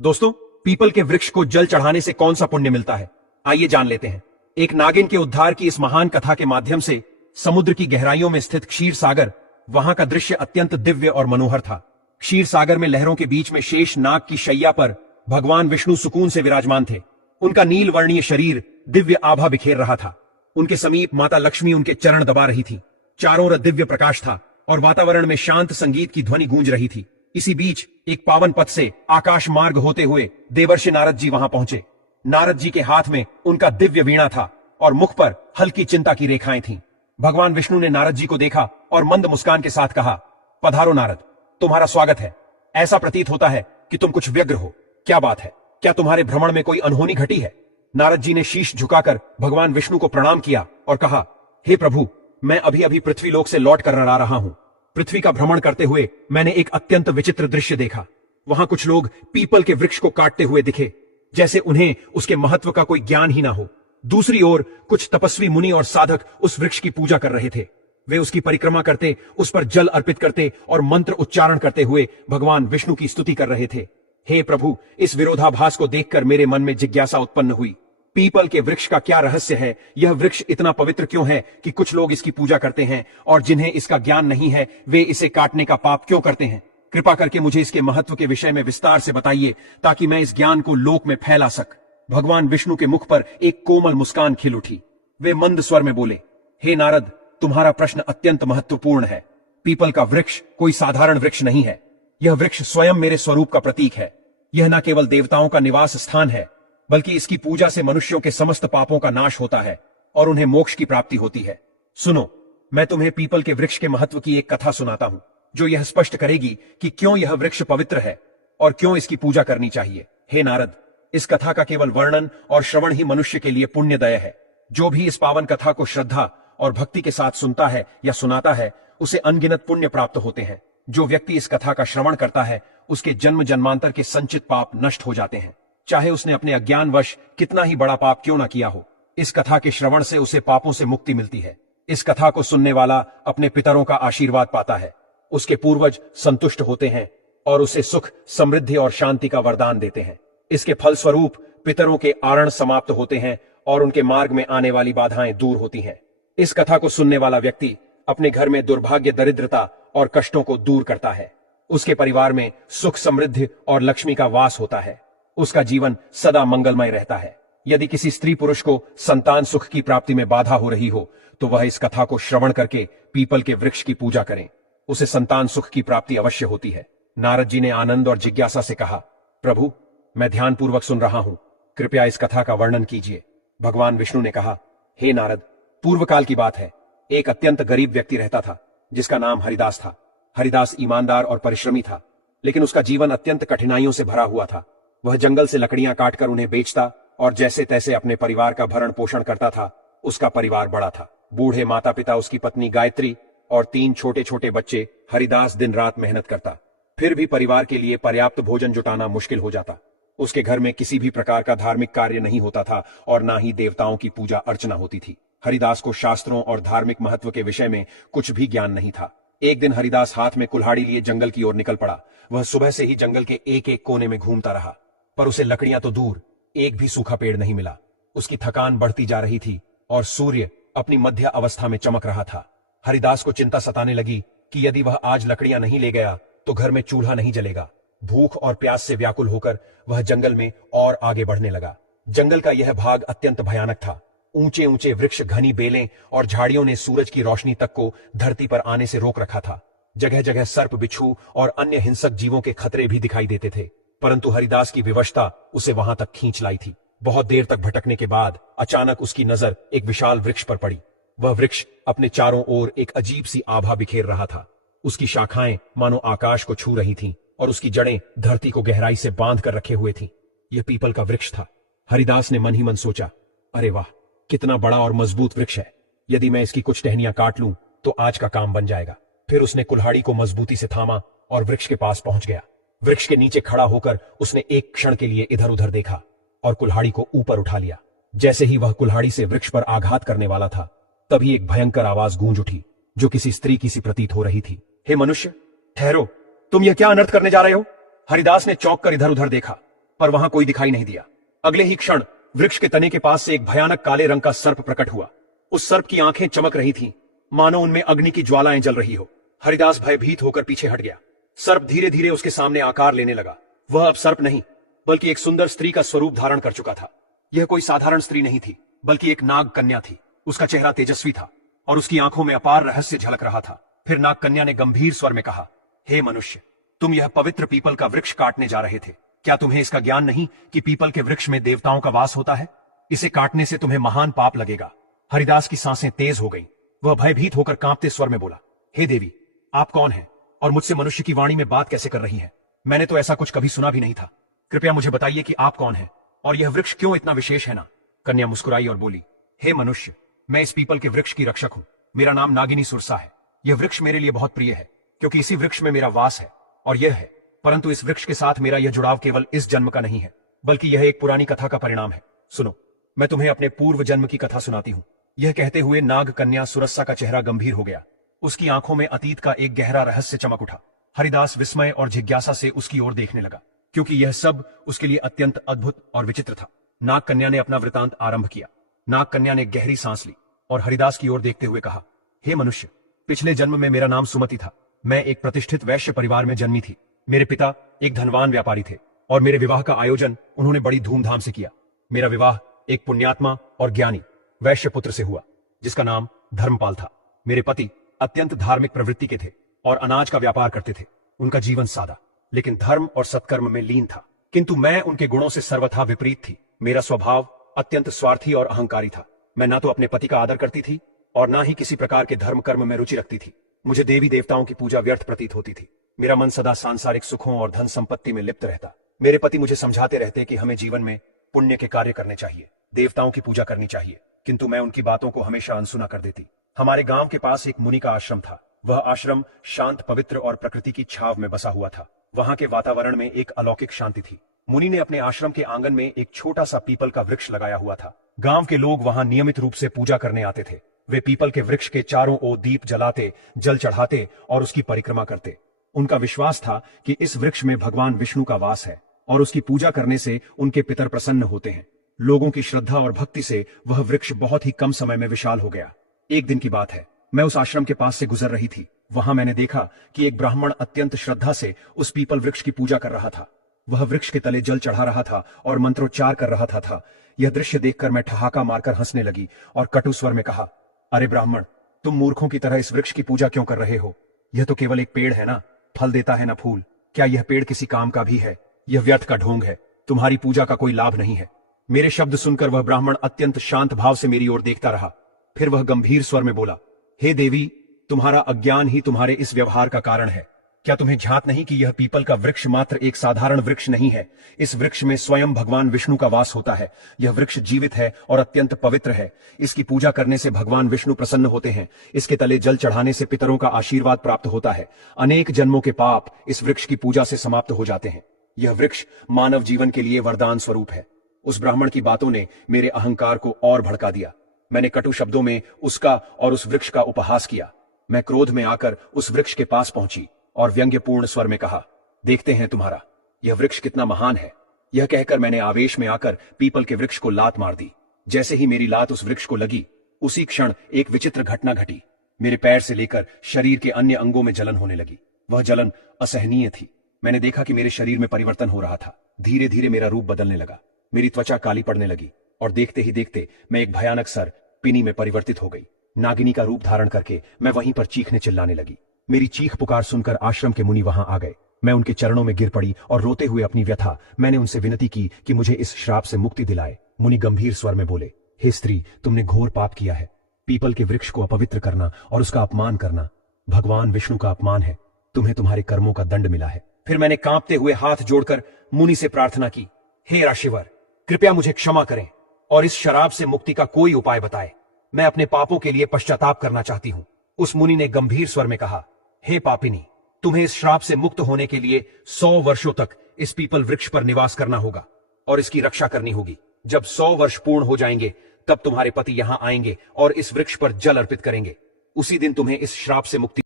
दोस्तों, पीपल के वृक्ष को जल चढ़ाने से कौन सा पुण्य मिलता है, आइए जान लेते हैं। एक नागिन के उद्धार की इस महान कथा के माध्यम से समुद्र की गहराइयों में स्थित क्षीर सागर, वहां का दृश्य अत्यंत दिव्य और मनोहर था। क्षीर सागर में लहरों के बीच में शेष नाग की शैया पर भगवान विष्णु सुकून से विराजमान थे। उनका नील वर्णीय शरीर दिव्य आभा बिखेर रहा था। उनके समीप माता लक्ष्मी उनके चरण दबा रही थी। चारों ओर दिव्य प्रकाश था और वातावरण में शांत संगीत की ध्वनि गूंज रही थी। इसी बीच एक पावन पथ से आकाश मार्ग होते हुए देवर्षि नारद जी वहां पहुंचे। नारद जी के हाथ में उनका दिव्य वीणा था और मुख पर हल्की चिंता की रेखाएं थीं। भगवान विष्णु ने नारद जी को देखा और मंद मुस्कान के साथ कहा, पधारो नारद, तुम्हारा स्वागत है। ऐसा प्रतीत होता है कि तुम कुछ व्यग्र हो। क्या बात है? क्या तुम्हारे भ्रमण में कोई अनहोनी घटी है? नारद जी ने शीश झुकाकर भगवान विष्णु को प्रणाम किया और कहा, हे प्रभु, मैं अभी अभी पृथ्वी लोक से लौट कर आ रहा हूं। पृथ्वी का भ्रमण करते हुए मैंने एक अत्यंत विचित्र दृश्य देखा। वहां कुछ लोग पीपल के वृक्ष को काटते हुए दिखे, जैसे उन्हें उसके महत्व का कोई ज्ञान ही ना हो। दूसरी ओर कुछ तपस्वी मुनि और साधक उस वृक्ष की पूजा कर रहे थे। वे उसकी परिक्रमा करते, उस पर जल अर्पित करते और मंत्र उच्चारण करते हुए भगवान विष्णु की स्तुति कर रहे थे। हे प्रभु, इस विरोधाभास को देखकर मेरे मन में जिज्ञासा उत्पन्न हुई। पीपल के वृक्ष का क्या रहस्य है? यह वृक्ष इतना पवित्र क्यों है कि कुछ लोग इसकी पूजा करते हैं और जिन्हें इसका ज्ञान नहीं है वे इसे काटने का पाप क्यों करते हैं? कृपा करके मुझे इसके महत्व के विषय में विस्तार से बताइए ताकि मैं इस ज्ञान को लोक में फैला सक। भगवान विष्णु के मुख पर एक कोमल मुस्कान खिल उठी। वे मंद स्वर में बोले, हे नारद, तुम्हारा प्रश्न अत्यंत महत्वपूर्ण है। पीपल का वृक्ष कोई साधारण वृक्ष नहीं है। यह वृक्ष स्वयं मेरे स्वरूप का प्रतीक है। यह न केवल देवताओं का निवास स्थान है, बल्कि इसकी पूजा से मनुष्यों के समस्त पापों का नाश होता है और उन्हें मोक्ष की प्राप्ति होती है। सुनो, मैं तुम्हें पीपल के वृक्ष के महत्व की एक कथा सुनाता हूं, जो यह स्पष्ट करेगी कि क्यों यह वृक्ष पवित्र है और क्यों इसकी पूजा करनी चाहिए। हे नारद, इस कथा का केवल वर्णन और श्रवण ही मनुष्य के लिए पुण्यदय है। जो भी इस पावन कथा को श्रद्धा और भक्ति के साथ सुनता है या सुनाता है, उसे अनगिनत पुण्य प्राप्त होते हैं। जो व्यक्ति इस कथा का श्रवण करता है, उसके जन्म जन्मांतर के संचित पाप नष्ट हो जाते हैं, चाहे उसने अपने अज्ञानवश कितना ही बड़ा पाप क्यों ना किया हो। इस कथा के श्रवण से उसे पापों से मुक्ति मिलती है। इस कथा को सुनने वाला अपने पितरों का आशीर्वाद पाता है, उसके पूर्वज संतुष्ट होते हैं और उसे सुख, समृद्धि और शांति का वरदान देते हैं। इसके फलस्वरूप पितरों के आरण समाप्त होते हैं और उनके मार्ग में आने वाली बाधाएं दूर होती हैं। इस कथा को सुनने वाला व्यक्ति अपने घर में दुर्भाग्य, दरिद्रता और कष्टों को दूर करता है। उसके परिवार में सुख, समृद्धि और लक्ष्मी का वास होता है। उसका जीवन सदा मंगलमय रहता है। यदि किसी स्त्री पुरुष को संतान सुख की प्राप्ति में बाधा हो रही हो, तो वह इस कथा को श्रवण करके पीपल के वृक्ष की पूजा करें। उसे संतान सुख की प्राप्ति अवश्य होती है। नारद जी ने आनंद और जिज्ञासा से कहा, प्रभु, मैं ध्यानपूर्वक सुन रहा हूं, कृपया इस कथा का वर्णन कीजिए। भगवान विष्णु ने कहा, हे नारद, पूर्व काल की बात है। एक अत्यंत गरीब व्यक्ति रहता था, जिसका नाम हरिदास था। हरिदास ईमानदार और परिश्रमी था, लेकिन उसका जीवन अत्यंत कठिनाइयों से भरा हुआ था। वह जंगल से लकड़ियां काटकर उन्हें बेचता और जैसे तैसे अपने परिवार का भरण पोषण करता था। उसका परिवार बड़ा था। बूढ़े माता पिता, उसकी पत्नी गायत्री और 3 छोटे छोटे बच्चे। हरिदास दिन रात मेहनत करता, फिर भी परिवार के लिए पर्याप्त भोजन जुटाना मुश्किल हो जाता। उसके घर में किसी भी प्रकार का धार्मिक कार्य नहीं होता था और ना ही देवताओं की पूजा अर्चना होती थी। हरिदास को शास्त्रों और धार्मिक महत्व के विषय में कुछ भी ज्ञान नहीं था। एक दिन हरिदास हाथ में कुल्हाड़ी लिए जंगल की ओर निकल पड़ा। वह सुबह से ही जंगल के एक एक कोने में घूमता रहा, पर उसे लकड़ियां तो दूर, एक भी सूखा पेड़ नहीं मिला। उसकी थकान बढ़ती जा रही थी और सूर्य अपनी मध्य अवस्था में चमक रहा था। हरिदास को चिंता सताने लगी कि यदि वह आज लकड़ियां नहीं ले गया तो घर में चूल्हा नहीं जलेगा। भूख और प्यास से व्याकुल होकर वह जंगल में और आगे बढ़ने लगा। जंगल का यह भाग अत्यंत भयानक था। ऊंचे ऊंचे वृक्ष, घनी बेलें और झाड़ियों ने सूरज की रोशनी तक को धरती पर आने से रोक रखा था। जगह जगह सर्प, बिच्छू और अन्य हिंसक जीवों के खतरे भी दिखाई देते थे, परंतु हरिदास की विवशता उसे वहां तक खींच लाई थी। बहुत देर तक भटकने के बाद अचानक उसकी नजर एक विशाल वृक्ष पर पड़ी। वह वृक्ष अपने चारों ओर एक अजीब सी आभा बिखेर रहा था। उसकी शाखाएं मानो आकाश को छू रही थीं और उसकी जड़ें धरती को गहराई से बांध कर रखे हुए थीं। यह पीपल का वृक्ष था। हरिदास ने मन ही मन सोचा, अरे वाह, कितना बड़ा और मजबूत वृक्ष है। यदि मैं इसकी कुछ टहनियां काट लूं तो आज का काम बन जाएगा। फिर उसने कुल्हाड़ी को मजबूती से थामा और वृक्ष के पास पहुंच गया। वृक्ष के नीचे खड़ा होकर उसने एक क्षण के लिए इधर उधर देखा और कुल्हाड़ी को ऊपर उठा लिया। जैसे ही वह कुल्हाड़ी से वृक्ष पर आघात करने वाला था, तभी एक भयंकर आवाज गूंज उठी, जो किसी स्त्री की सी प्रतीत हो रही थी। हे मनुष्य, ठहरो, तुम यह क्या अनर्थ करने जा रहे हो? हरिदास ने चौंक कर इधर उधर देखा। पर वहां कोई दिखाई नहीं दिया। अगले ही क्षण वृक्ष के तने के पास से एक भयानक काले रंग का सर्प प्रकट हुआ। उस सर्प की आंखें चमक रही थीं, मानो उनमें अग्नि की ज्वालाएं जल रही हो। हरिदास भयभीत होकर पीछे हट गया। सर्प धीरे धीरे उसके सामने आकार लेने लगा। वह अब सर्प नहीं, बल्कि एक सुंदर स्त्री का स्वरूप धारण कर चुका था। यह कोई साधारण स्त्री नहीं थी, बल्कि एक नाग कन्या थी। उसका चेहरा तेजस्वी था और उसकी आंखों में अपार रहस्य झलक रहा था। फिर नाग कन्या ने गंभीर स्वर में कहा, हे मनुष्य, तुम यह पवित्र पीपल का वृक्ष काटने जा रहे थे। क्या तुम्हें इसका ज्ञान नहीं कि पीपल के वृक्ष में देवताओं का वास होता है? इसे काटने से तुम्हें महान पाप लगेगा। हरिदास की सांसें तेज हो गईं। वह भयभीत होकर कांपते स्वर में बोला, हे देवी, आप कौन हैं और मुझसे मनुष्य की वाणी में बात कैसे कर रही हैं? मैंने तो ऐसा कुछ कभी सुना भी नहीं था। कृपया मुझे बताइए कि आप कौन हैं और यह वृक्ष क्यों इतना विशेष है ना? कन्या मुस्कुराई और बोली, हे मनुष्य, मैं इस पीपल के वृक्ष की रक्षक हूं। मेरा नाम नागिनी सुरसा है। यह वृक्ष मेरे लिए बहुत प्रिय है, क्योंकि इसी वृक्ष में मेरा वास है और यह है। परंतु इस वृक्ष के साथ मेरा यह जुड़ाव केवल इस जन्म का नहीं है, बल्कि यह एक पुरानी कथा का परिणाम है। सुनो, मैं तुम्हें अपने पूर्व जन्म की कथा सुनाती हूं। यह कहते हुए नाग कन्या सुरसा का चेहरा गंभीर हो गया। उसकी आंखों में अतीत का एक गहरा रहस्य चमक उठा। हरिदास विस्मय और जिज्ञासा से उसकी ओर देखने लगा, क्योंकि यह सब उसके लिए अत्यंत अद्भुत और विचित्र था। नाग कन्या ने अपना वृतांत आरंभ किया। नाग कन्या ने गहरी सांस ली और हरिदास की ओर देखते हुए कहा, हे मनुष्य, पिछले जन्म में मेरा नाम सुमति था। मैं एक प्रतिष्ठित वैश्य परिवार में जन्मी थी। मेरे पिता एक धनवान व्यापारी थे और मेरे विवाह का आयोजन उन्होंने बड़ी धूमधाम से किया। मेरा विवाह एक पुण्यात्मा और ज्ञानी वैश्य पुत्र से हुआ, जिसका नाम धर्मपाल था। मेरे पति अत्यंत धार्मिक प्रवृत्ति के थे और अनाज का व्यापार करते थे। उनका जीवन सादा लेकिन धर्म और सत्कर्म में लीन था, किंतु मैं उनके गुणों से सर्वथा विपरीत थी। मेरा स्वभाव अत्यंत स्वार्थी और अहंकारी था। मैं ना तो अपने पति का आदर करती थी और ना ही किसी प्रकार के धर्म कर्म में रुचि रखती थी। मुझे देवी देवताओं की पूजा व्यर्थ प्रतीत होती थी। मेरा मन सदा सांसारिक सुखों और धन संपत्ति में लिप्त रहता। मेरे पति मुझे समझाते रहते कि हमें जीवन में पुण्य के कार्य करने चाहिए, देवताओं की पूजा करनी चाहिए, किंतु मैं उनकी बातों को हमेशा अनसुना कर देती। हमारे गांव के पास एक मुनि का आश्रम था। वह आश्रम शांत, पवित्र और प्रकृति की छाव में बसा हुआ था। वहां के वातावरण में एक अलौकिक शांति थी। मुनि ने अपने आश्रम के आंगन में एक छोटा सा पीपल का वृक्ष लगाया हुआ था। गांव के लोग वहां नियमित रूप से पूजा करने आते थे। वे पीपल के वृक्ष के चारों ओर दीप जलाते, जल चढ़ाते और उसकी परिक्रमा करते। उनका विश्वास था कि इस वृक्ष में भगवान विष्णु का वास है और उसकी पूजा करने से उनके पितर प्रसन्न होते हैं। लोगों की श्रद्धा और भक्ति से वह वृक्ष बहुत ही कम समय में विशाल हो गया। एक दिन की बात है, मैं उस आश्रम के पास से गुजर रही थी। वहां मैंने देखा कि एक ब्राह्मण अत्यंत श्रद्धा से उस पीपल वृक्ष की पूजा कर रहा था। वह वृक्ष के तले जल चढ़ा रहा था और मंत्रोच्चार कर रहा था। यह दृश्य देखकर मैं ठहाका मारकर हंसने लगी और कटु स्वर में कहा, अरे ब्राह्मण, तुम मूर्खों की तरह इस वृक्ष की पूजा क्यों कर रहे हो? यह तो केवल एक पेड़ है ना, फल देता है ना फूल। क्या यह पेड़ किसी काम का भी है? यह व्यर्थ का ढोंग है। तुम्हारी पूजा का कोई लाभ नहीं है। मेरे शब्द सुनकर वह ब्राह्मण अत्यंत शांत भाव से मेरी ओर देखता रहा। फिर वह गंभीर स्वर में बोला, हे देवी, तुम्हारा अज्ञान ही तुम्हारे इस व्यवहार का कारण है। क्या तुम्हें झात नहीं कि यह पीपल का वृक्ष मात्र एक साधारण वृक्ष नहीं है? इस वृक्ष में स्वयं भगवान विष्णु का वास होता है। यह वृक्ष जीवित है और अत्यंत पवित्र है। इसकी पूजा करने से भगवान विष्णु प्रसन्न होते हैं। इसके तले जल चढ़ाने से पितरों का आशीर्वाद प्राप्त होता है। अनेक जन्मों के पाप इस वृक्ष की पूजा से समाप्त हो जाते हैं। यह वृक्ष मानव जीवन के लिए वरदान स्वरूप है। उस ब्राह्मण की बातों ने मेरे अहंकार को और भड़का दिया। मैंने कटु शब्दों में उसका और उस वृक्ष का उपहास किया। मैं क्रोध में आकर उस वृक्ष के पास पहुंची और व्यंग्यपूर्ण स्वर में कहा, देखते हैं तुम्हारा यह वृक्ष कितना महान है। यह कहकर मैंने आवेश में आकर पीपल के वृक्ष को लात मार दी। जैसे ही मेरी लात उस वृक्ष को लगी, उसी क्षण एक विचित्र घटना घटी। मेरे पैर से लेकर शरीर के अन्य अंगों में जलन होने लगी। वह जलन असहनीय थी। मैंने देखा कि मेरे शरीर में परिवर्तन हो रहा था। धीरे धीरे मेरा रूप बदलने लगा। मेरी त्वचा काली पड़ने लगी और देखते ही देखते मैं एक भयानक सर्पिनी में परिवर्तित हो गई। नागिनी का रूप धारण करके मैं वहीं पर चीखने चिल्लाने लगी। मेरी चीख पुकार सुनकर आश्रम के मुनि वहां आ गए। मैं उनके चरणों में गिर पड़ी और रोते हुए अपनी व्यथा मैंने उनसे विनती की कि मुझे इस श्राप से मुक्ति दिलाए। मुनि गंभीर स्वर में बोले, हे स्त्री, तुमने घोर पाप किया है। पीपल के वृक्ष को अपवित्र करना और उसका अपमान करना भगवान विष्णु का अपमान है। तुम्हें तुम्हारे कर्मों का दंड मिला है। फिर मैंने कांपते हुए हाथ जोड़कर मुनि से प्रार्थना की, हे राशिवर, कृपया मुझे क्षमा करें और इस शराब से मुक्ति का कोई उपाय बताएं। मैं अपने पापों के लिए पश्चाताप करना चाहती हूं। उस मुनि ने गंभीर स्वर में कहा, हे पापिनी, तुम्हें इस श्राप से मुक्त होने के लिए 100 वर्षों तक इस पीपल वृक्ष पर निवास करना होगा और इसकी रक्षा करनी होगी। जब 100 वर्ष पूर्ण हो जाएंगे, तब तुम्हारे पति यहां आएंगे और इस वृक्ष पर जल अर्पित करेंगे। उसी दिन तुम्हें इस श्राप से मुक्ति